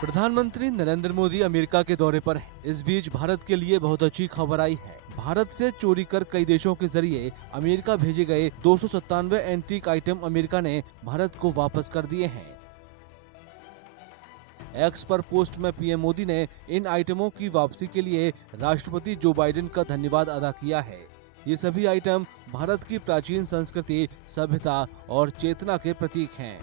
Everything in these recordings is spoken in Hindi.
प्रधानमंत्री नरेंद्र मोदी अमेरिका के दौरे पर हैं। इस बीच भारत के लिए बहुत अच्छी खबर आई है। भारत से चोरी कर कई देशों के जरिए अमेरिका भेजे गए 297 एंटीक आइटम अमेरिका ने भारत को वापस कर दिए हैं। एक्स पर पोस्ट में पीएम मोदी ने इन आइटमों की वापसी के लिए राष्ट्रपति जो बाइडेन का धन्यवाद अदा किया है। ये सभी आइटम भारत की प्राचीन संस्कृति, सभ्यता और चेतना के प्रतीक हैं।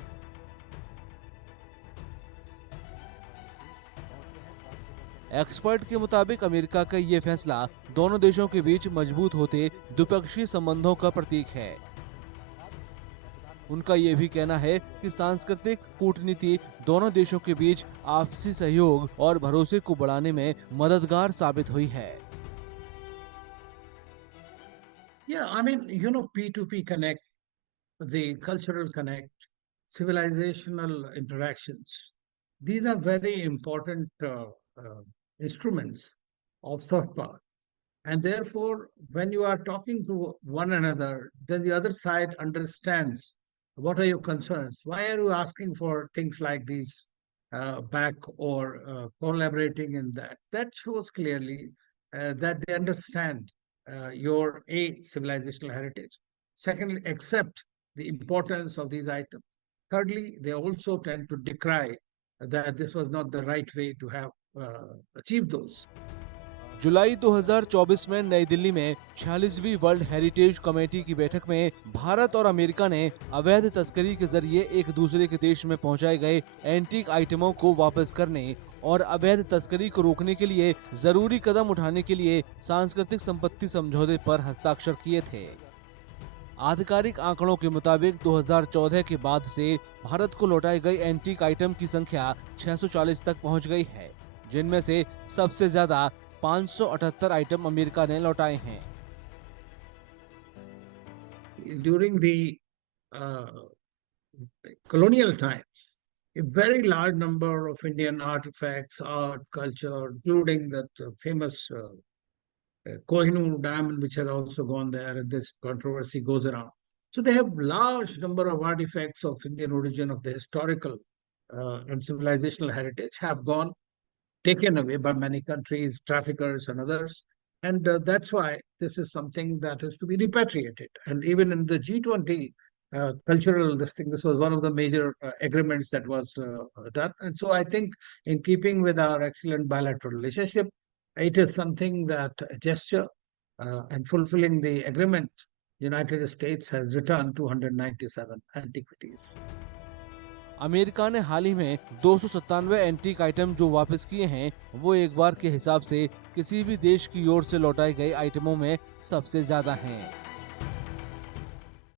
एक्सपर्ट के मुताबिक अमेरिका का ये फैसला दोनों देशों के बीच मजबूत होते द्विपक्षीय संबंधों का प्रतीक है। उनका ये भी कहना है कि सांस्कृतिक कूटनीति दोनों देशों के बीच आपसी सहयोग और भरोसे को बढ़ाने में मददगार साबित हुई है। Yeah, I mean, P2P connect, the cultural connect, civilizational interactions. These are very important instruments of soft power. And therefore, when you are talking to one another, then the other side understands what are your concerns. Why are you asking for things like these back or collaborating in that? That shows clearly that they understand your civilizational heritage. Secondly, accept the importance of these items. Thirdly, they also tend to decry that this was not the right way to have achieved those. जुलाई 2024 में नई दिल्ली में 46वीं वर्ल्ड हेरिटेज कमेटी की बैठक में भारत और अमेरिका ने अवैध तस्करी के जरिए एक दूसरे के देश में पहुंचाए गए एंटीक आइटमों को वापस करने और अवैध तस्करी को रोकने के लिए जरूरी कदम उठाने के लिए सांस्कृतिक संपत्ति समझौते पर हस्ताक्षर किए थे। आधिकारिक आंकड़ों के मुताबिक 2014 के बाद से भारत को लौटाए गए एंटीक आइटम की संख्या 640 तक पहुंच गई है, जिनमें से सबसे ज्यादा 578 आइटम अमेरिका ने लौटाए हैं। During the colonial times, a very large number of Indian artifacts, art, culture, including that famous Kohinoor diamond, which has also gone there, and this controversy goes around. So they have large number of artifacts of Indian origin, of the historical and civilizational heritage, have gone taken away by many countries, traffickers and others. And that's why this is something that is to be repatriated. And even in the G20 cultural this was one of the major agreements that was done. And so I think in keeping with our excellent bilateral relationship, it is something that a gesture and fulfilling the agreement, United States has returned 297 antiquities. America ने हाल ही में 297 एंटीक आइटम जो वापस किए हैं, वो एक बार के हिसाब से किसी भी देश की ओर से लौटाए गए आइटमों में सबसे ज्यादा हैं।